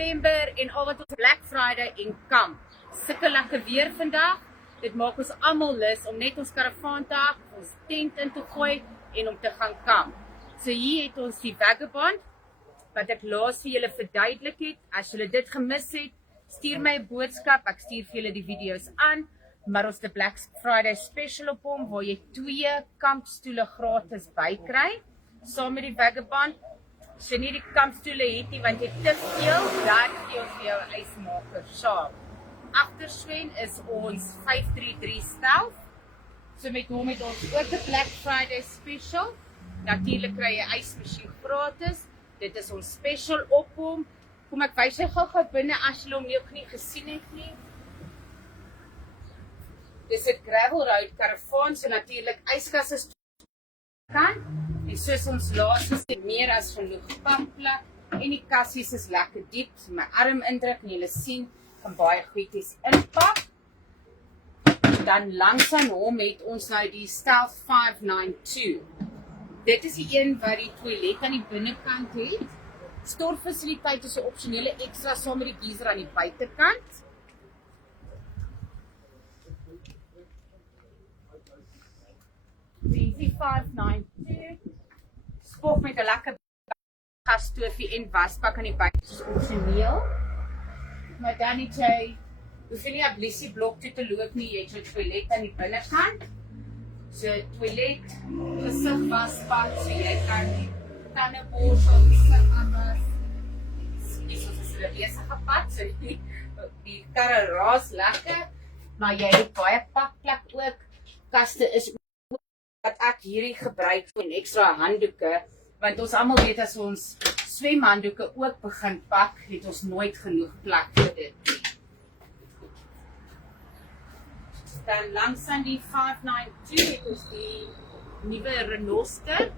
November en al wat ons Black Friday en kamp. Sulke lekker weer vandag. Dit maak ons almal lus om net ons karavaan te hak, ons tent in te gooi en om te gaan kamp. So hier het ons die Vagabond wat ek laas vir julle verduidelik het. As julle dit gemis het, stuur my 'n boodskap. Ek stuur vir julle die video's aan. Maar ons het 'n Black Friday special op hom waar jy 2 kampstoele gratis bykry saam met die Vagabond. As jy nie die kampstoele het nie want jy te veel, dan gee ons vir jou 'n ysmaker saam. Agterswen is ons 533 Stealth. So met hom het ons ook 'n Black Friday special. Natuurlik kry jy ysmasjien gratis. Dit is ons special op hom. Kom ek wys jou gou-gou binne as jy hom nog nie gesien het nie. Dis 'n gravel road karavaan, so natuurlik yskas is kan. En soos ons laas gesê, meer as genoeg pakplek en die kassies is lekker diep. So my arm indruk en julle sien kan baie goedjies inpak. Dan langs aan hom het ons nou die Stealth 592. Dit is die een wat die toilet aan die binnekant het. Stortfasiliteit is 'n opsionele ekstra saam met die geyser aan die buitekant. Die 592 spof met 'n lekker gasstoofie en wasbak aan die buite soos opsioneel. Maar dan het jy hoef jy nie 'n blisieblok toe te loop nie, jy het jou toilet aan die binnekant. So toilet, gesig wasbak, so jy kan die tande borsel, gesig afwas. Dis soos 'n besige pad, so die karre raas lekker, maar jy het baie pakplek ook. Kaste is wat ek hierdie gebruik vir ekstra handdoeke, want ons almal weet as ons swemhanddoeke ook begin pak, het ons nooit genoeg plek vir dit. Dan langs aan die 592 het ons die nuwe Renoster.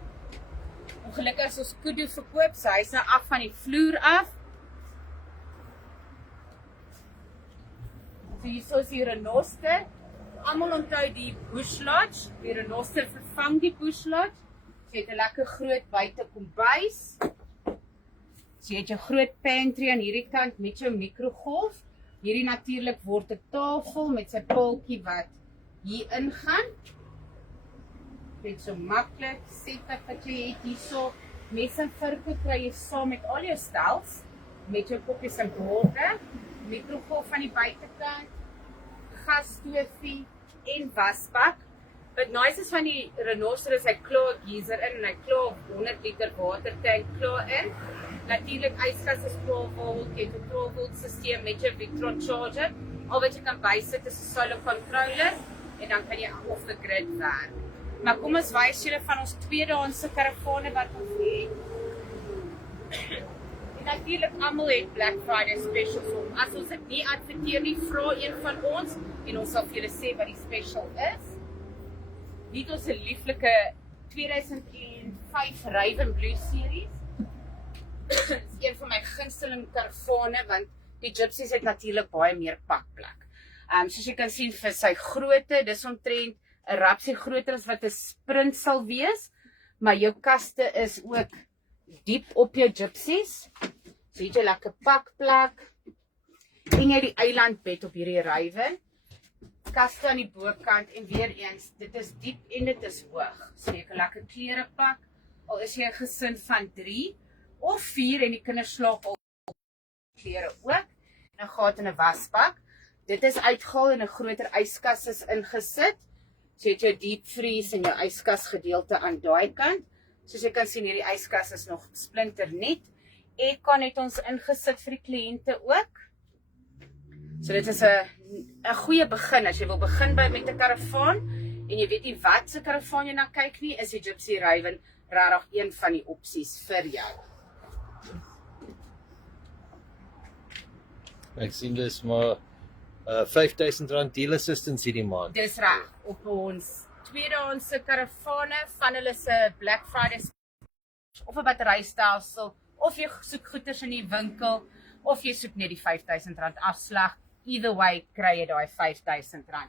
Ongelukkig is ons kudu verkoop, so hy's nou af van die vloer af. So hier is die Renoster. Almal onthou die Bush Lodge. Die Renoster vervang die Bush Lodge. So jy het 'n lekker groot buite kombuis. So jy het jou groot pantry aan hierdie kant met jou mikrogolf. Hierdie natuurlik word 'n tafel met sy paaltjie wat hier ingaan. Dit so maklik setup wat jy het hierso. Mes en vurke kry jy saam met al jou stels met jou koppies en borde, mikrogolf aan die buitekant, gasstoofie en wasbak. Wat nice is van die Renoster is hy klaar 'n geyser in en hy klaar 100 liter watertank klaar in. Natuurlik yskas is 12 volt, jy het 'n 12 volt stelsel met jou Victron charger. Al wat jy kan bysit is 'n solar controller en dan kan jy off the grid werk. Maar kom ons wys julle van ons tweedehandse karavane wat ons het. En natuurlik almal het Black Friday specials op. As ons dit nie adverteer nie, vra een van ons en ons sal vir julle sê wat die special is. Dit is 'n lieflike 2005 Raven Blue series. Dit is een van my gunsteling karavane want die gypsies het natuurlik baie meer pakplek. Soos jy kan sien vir sy grootte, dis omtrent 'n rapsie groter as wat 'n sprint sal wees, maar jou kaste is ook diep op jou gypsies. So jy het 'n lekker pakplek en jy die eilandbed op hierdie Raven. Kaste aan die bokant en weer eens, dit is diep en dit is hoog. So jy kan lekker klere pak, al is jy 'n gesin van 3 of 4 en die kinders slaap al klere ook. En 'n gat in 'n wasbak. Dit is uitgehaal en 'n groter yskas is ingesit. So jy het jou deep freeze en jou yskas gedeelte aan daai kant. Soos jy kan sien, hierdie yskas is nog splinternuut. Aircon het ons ingesit vir die kliënte ook. So dit is 'n goeie begin as jy wil begin met 'n karavaan en jy weet nie wat se karavaan jy na kyk nie, is die Gypsy Raven regtig een van die opsies vir jou. Ek sien dis maar R5000 deal assistance hierdie maand. Dis reg, op ons tweedehandse karavane van hulle se Black Friday of 'n batterystelsel, of jy soek goeders in die winkel, of jy soek net die R5000 afslag. Either way kry jy daai R5000.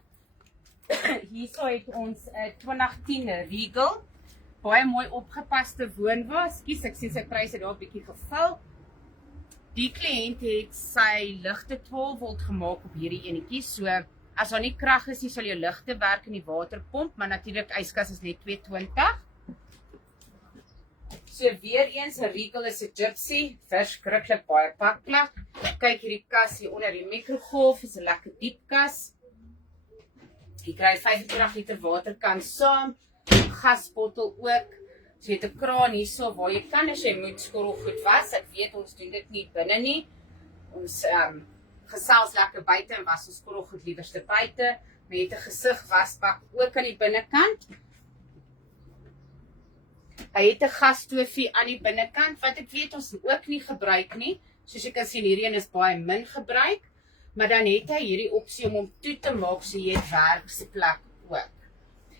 Hierso het ons 'n 2010 Regal, baie mooi opgepaste woonwa. Skus, ek sien sy pryse daar 'n bietjie geval. Die kliënt het sy ligte 12 volt gemaak op hierdie enetjie, so as daar nie krag is nie, sal jou ligte werk in die waterpomp, maar natuurlik yskas is net 220. So weer eens, 'n Regal is 'n Gypsy, verskriklik baie pakplek. Kyk hierdie kas hier onder die mikrogolf, is 'n lekker diep kas. Jy kry 25 liter waterkan saam, gasbottel ook. So jy het 'n kraan hierso waar jy kan as jy moet skorrelgoed was. Ek weet ons doen dit nie binne nie. Ons gesels lekker buite en was ons skorrelgoed liewerste buite. Maar jy het 'n gesig wasbak ook aan die binnekant. Hy het 'n gasstoofie aan die binnekant wat ek weet ons ook nie gebruik nie. Soos jy kan sien hierdie een is baie min gebruik, maar dan het hy hierdie opsie om hom toe te maak so jy het werksplek ook.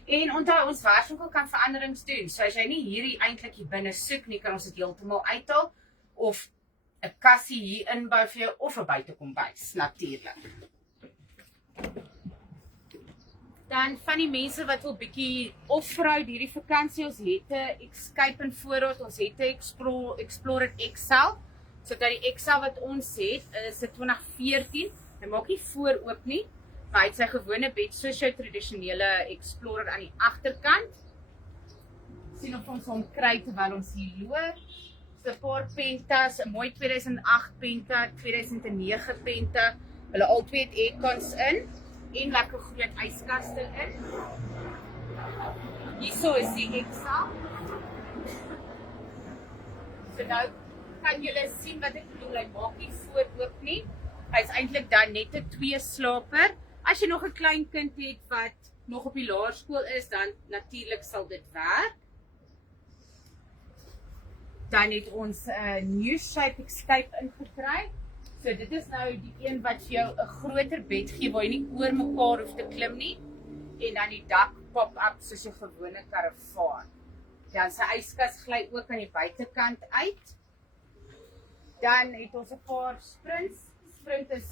En onthou ons waswinkel kan veranderings doen. So as jy nie hierdie eintlik hier binne soek nie, kan ons dit heeltemal uithaal of 'n kassie hier inbou vir jou of 'n buitekombuis natuurlik. Dan van die mense wat wil bietjie off-road hierdie vakansie, ons het 'n Escape in voorraad, ons het 'n Explorer XL. So dat die XL wat ons het is 'n 2014. Hy maak nie voor oop nie, maar hy het sy gewone bed soos jou tradisionele Explorer aan die agterkant. Sien of ons hom kry terwyl ons hier loop. So 'n paar Pentas, 'n mooi 2008 Penta, 2009 Penta. Hulle albei het aircons in en lekker groot yskaste in. Hierso is die XL. So nou kan julle sien wat ek bedoel, hy maak nie voor oop nie. Hy is eintlik dan net 'n 2-slaper. As jy nog 'n klein kind het wat nog op die laerskool is, dan natuurlik sal dit werk. Dan het ons 'n new shape Escape ingekry. So dit is nou die een wat vir jou 'n groter bed gee waar jy nie oor mekaar hoef te klim nie. En dan die dak pop-up soos 'n gewone karavaan. Dan sy yskas gly ook aan die buitekant uit. Dan het ons 'n paar Sprints. Sprint is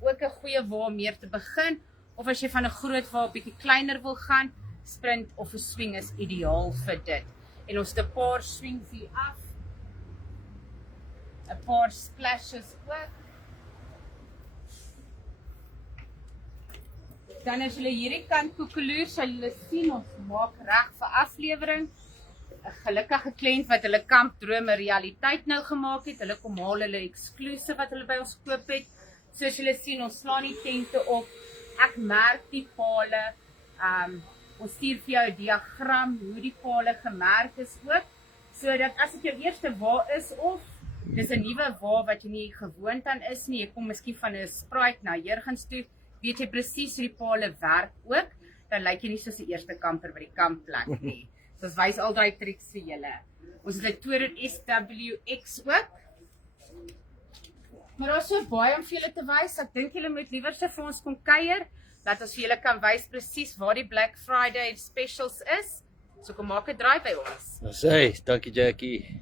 ook 'n goeie wa om meer te begin. Of as jy van 'n groot wa 'n bietjie kleiner wil gaan, Sprint of 'n Swing is ideaal vir dit. En ons het 'n paar swings hier af. 'n paar splashes ook. Dan as julle hierdie kant koekeloer, sal julle sien ons maak reg vir aflewering. 'n Gelukkige kliënt wat hulle kampdrome realiteit nou gemaak het. Hulle kom haal hulle eksklusief wat hulle by ons koop het. Soos julle sien, ons slaan die tente op. Ek merk die pale. Ons stuur vir jou 'n diagram hoe die pale gemerk is ook. Sodat as dit jou eerste wa is of dis 'n nuwe wa wat jy nie gewoond aan is nie, jy kom miskien van 'n Sprite na Jurgens toe, weet jy presies hoe die pale werk ook, dan lyk jy nie soos die eerste kamper by die kampplek nie. So ons wys al daai triks vir julle. Ons het 'n Tourer SWX ook. Maar daar is so baie om vir julle te wys. Ek dink julle moet liewerste vir ons kom kuier, dat ons vir julle kan wys presies waar die Black Friday specials is. So kom maak 'n draai by ons. Dankie Jackie.